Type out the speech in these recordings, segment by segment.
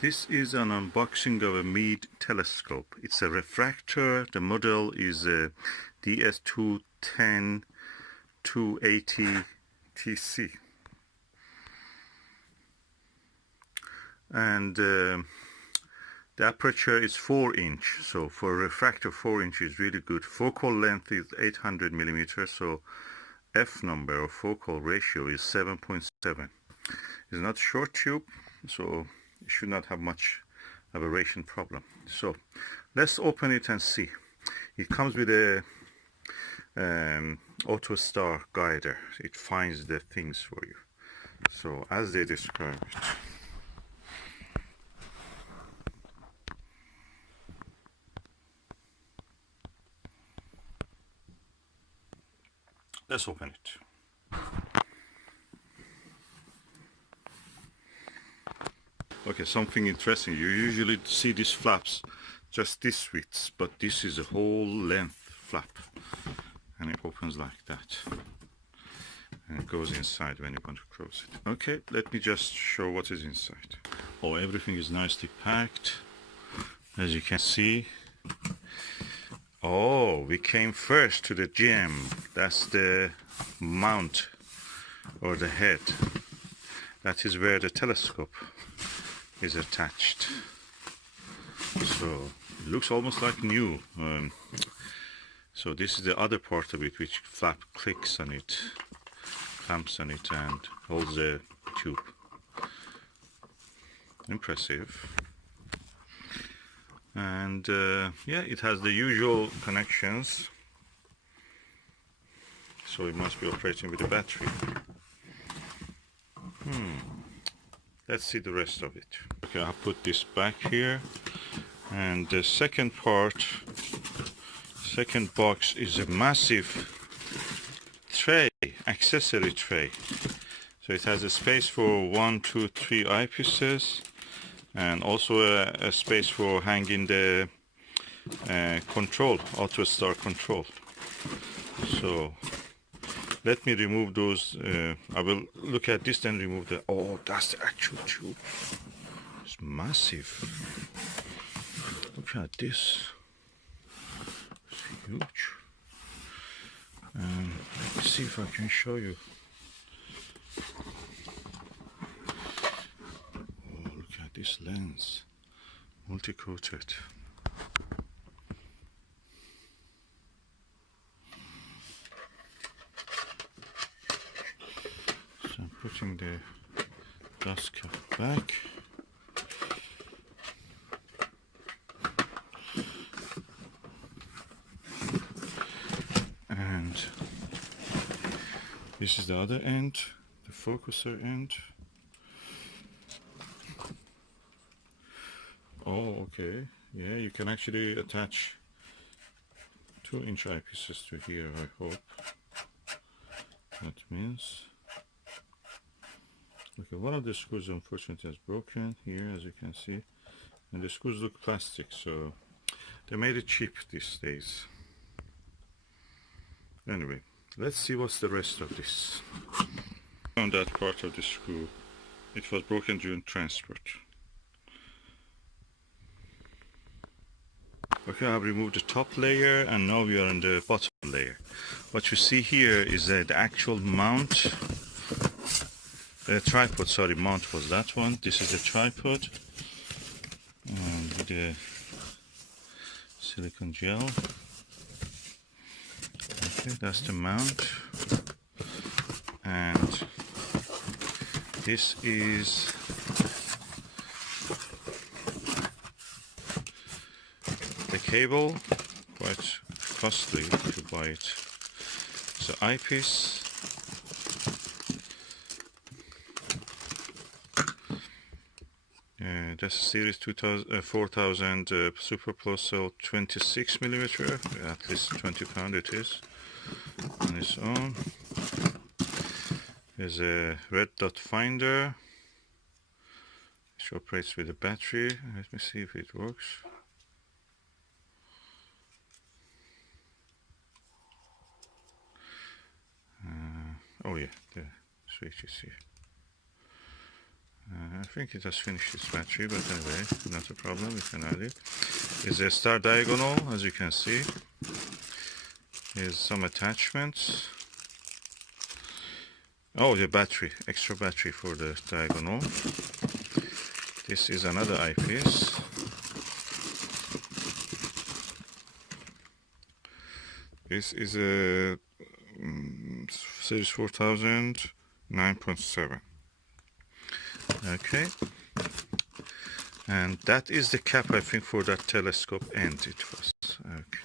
This is an unboxing of a Meade telescope. It's a refractor. The model is a DS-2102AT-TC. And the aperture is 4-inch. So for a refractor, 4-inch is really good. Focal length is 800 millimeters. So F number or focal ratio is 7.7. It's not short tube, so it should not have much aberration problem. So let's open it and see. It comes with a auto star guider. It finds the things for you, so as they describe it. Let's open it. Okay, something interesting. You usually see these flaps just this width, but this is a whole length flap, and it opens like that, and it goes inside when you want to close it. Okay, let me just show what is inside. Oh, everything is nicely packed, as you can see. Oh, we came first to the gem. That's the mount or the head. That is where the telescope is attached. So it looks almost like new. So this is the other part of it, which flap clicks on it, clamps on it, and holds the tube. Impressive. And yeah, it has the usual connections, so it must be operating with a battery. Let's see the rest of it. Okay, I'll put this back here, and the second box is a massive tray, accessory tray. So it has a space for 1, 2, 3 eyepieces, and also a space for hanging the control, auto star control. So let me remove those. I will look at this and remove the. Oh, that's the actual tube. It's massive. Look at this. It's huge. And let me see if I can show you. Oh, look at this lens, multi-coated. So I'm putting the dust cap back. And this is the other end, the focuser end. Oh, okay. Yeah, you can actually attach 2-inch eyepieces to here, I hope. That means. Okay, one of the screws unfortunately has broken here, as you can see. And the screws look plastic, so they made it cheap these days. Anyway, let's see what's the rest of this. On that part of the screw, it was broken during transport. Okay, I've removed the top layer, and now we are on the bottom layer. What you see here is the actual mount. Tripod, sorry, mount was that one. This is the tripod, and with the silicone gel. Okay, that's the mount, and this is the cable. Quite costly to buy it. It's an eyepiece. That's a series 4000 Super Plus, so 26 millimeter, at least 20 pound it is on its own. There's a red dot finder which operates with a battery. Let me see if it works. Oh yeah, the switch is here. I think it has finished its battery, but anyway, not a problem, we can add it. Is a star diagonal, as you can see. Here's some attachments. Oh, the battery, extra battery for the diagonal. This is another eyepiece. This is a Series 4000 9.7. Okay, and that is the cap, I think, for that telescope end. It was okay,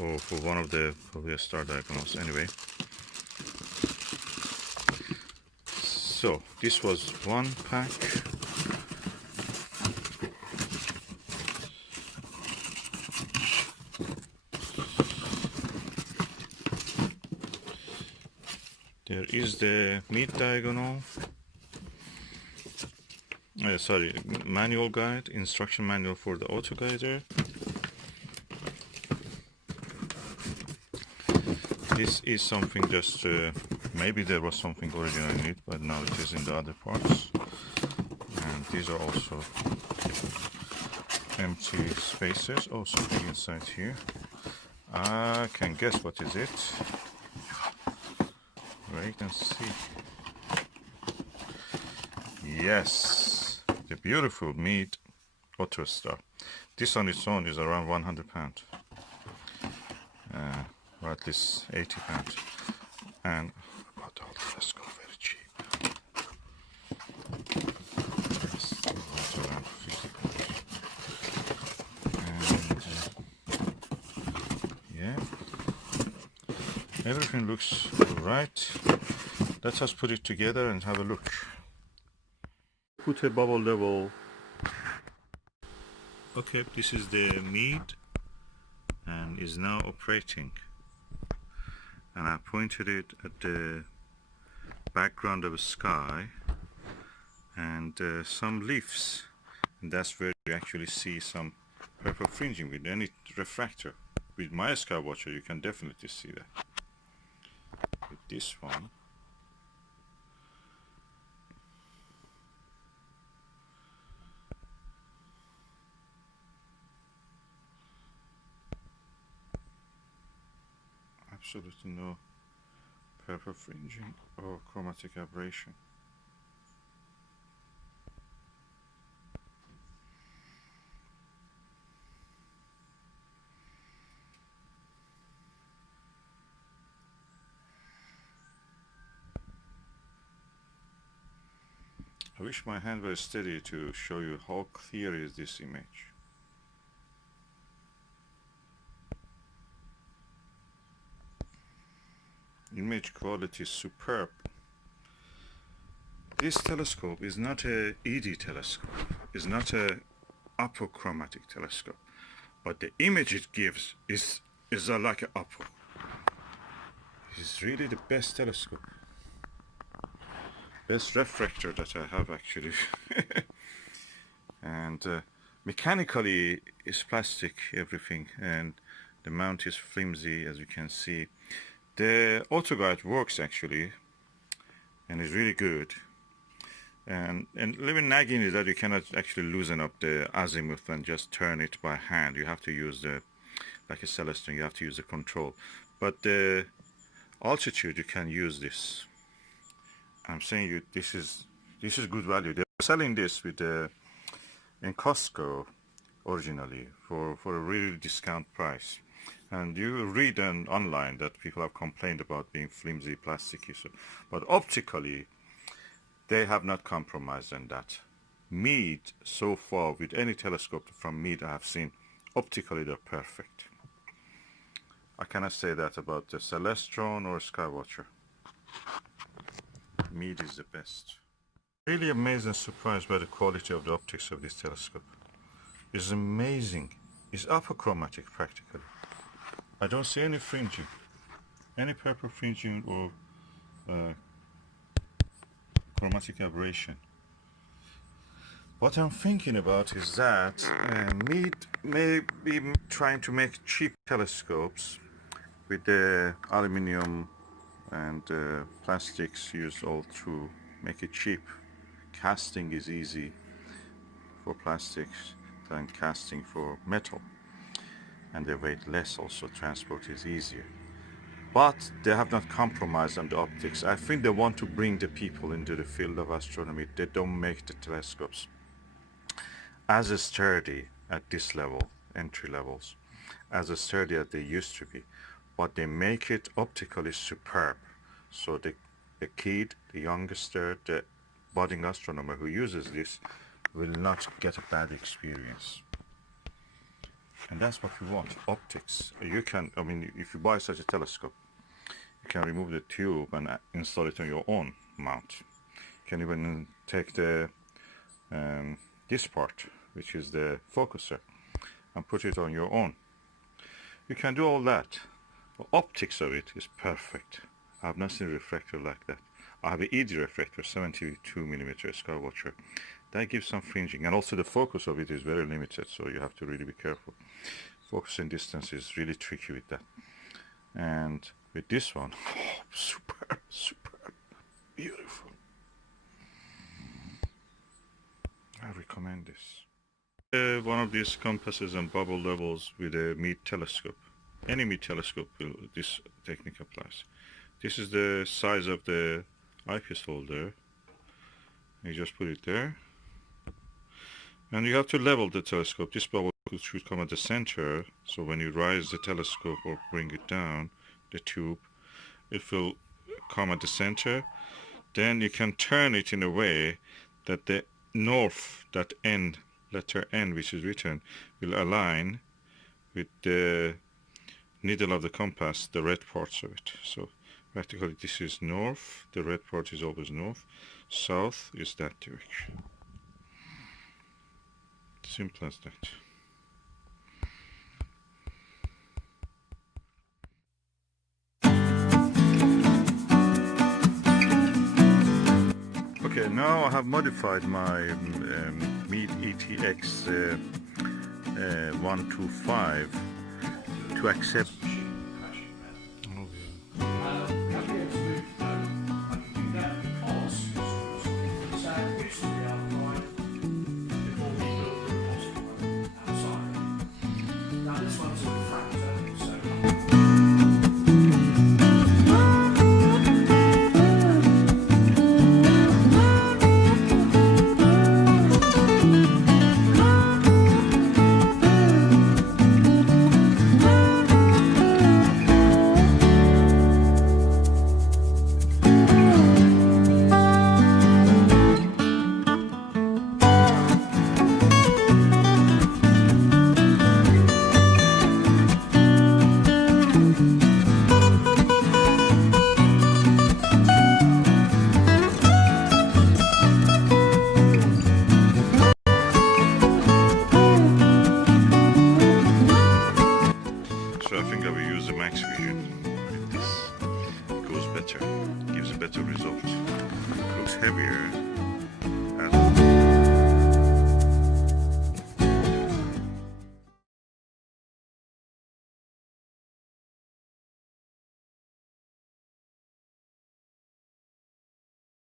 or for one of the probably star diagonals. Anyway, so this was one pack. There is the Meade diagonal. Sorry, manual guide, instruction manual for the auto guider. This is something just, maybe there was something original in it, but now it is in the other parts. And these are also empty spaces. Oh, something inside here. I can guess what is it. Wait and see. Yes, the beautiful Meade Auto Star. This on its own is around £100, or at least £80. And about all the telescope, very cheap. Yes, that's around £50. And yeah, everything looks right. Let us put it together and have a look. Put a bubble level. Okay, this is the Meade and is now operating, and I pointed it at the background of a sky and some leaves, and that's where you actually see some purple fringing with any refractor. With my sky watcher you can definitely see that. With this one, absolutely no purple fringing or chromatic aberration. I wish my hand were steady to show you how clear is this image. Image quality is superb. This telescope is not a ED telescope, it's not a apochromatic telescope, but the image it gives is like an apo. It's really the best telescope, best refractor that I have actually. And mechanically it's plastic, everything, and the mount is flimsy, as you can see. The auto guide works actually and is really good, and little nagging is that you cannot actually loosen up the azimuth and just turn it by hand. You have to use the, like a Celestine, you have to use the control, but the altitude you can use this. I'm saying you, this is good value. They're selling this with in Costco originally for a really discount price. And you read online that people have complained about being flimsy, plasticky, so, but optically they have not compromised on that. Meade, so far, with any telescope from Meade I have seen, optically they're perfect. I cannot say that about the Celestron or Skywatcher. Meade is the best. Really amazed and surprised by the quality of the optics of this telescope. It's amazing. It's apochromatic practically. I don't see any fringing, any purple fringing or chromatic aberration. What I'm thinking about is that Meade may be trying to make cheap telescopes with the aluminium and plastics used all to make it cheap, casting is easy for plastics than casting for metal, and they weight less, also transport is easier. But they have not compromised on the optics. I think they want to bring the people into the field of astronomy. They don't make the telescopes as sturdy at this level, entry levels, as sturdy as they used to be, but they make it optically superb. So the kid, the youngster, the budding astronomer who uses this will not get a bad experience. And that's what we want, optics. You can, I mean, if you buy such a telescope, you can remove the tube and install it on your own mount. You can even take the this part, which is the focuser, and put it on your own. You can do all that. The optics of it is perfect. I have not seen a refractor like that. I have an Meade refractor, 72mm Skywatcher. That gives some fringing, and also the focus of it is very limited, so you have to really be careful. Focusing distance is really tricky with that. And with this one, oh, superb, superb, beautiful. I recommend this. One of these compasses and bubble levels with a Meade telescope. Any Meade telescope will, this technique applies. This is the size of the eyepiece holder. You just put it there. And you have to level the telescope. This bubble should come at the center, so when you rise the telescope or bring it down, the tube, it will come at the center. Then you can turn it in a way that the north, that N, letter N which is written, will align with the needle of the compass, the red parts of it. So practically this is north, the red part is always north, south is that direction. Simple as that. Okay, now I have modified my Meade ETX 125 to accept. So I think I will use the max vision with this. It goes better, gives a better result. It looks heavier.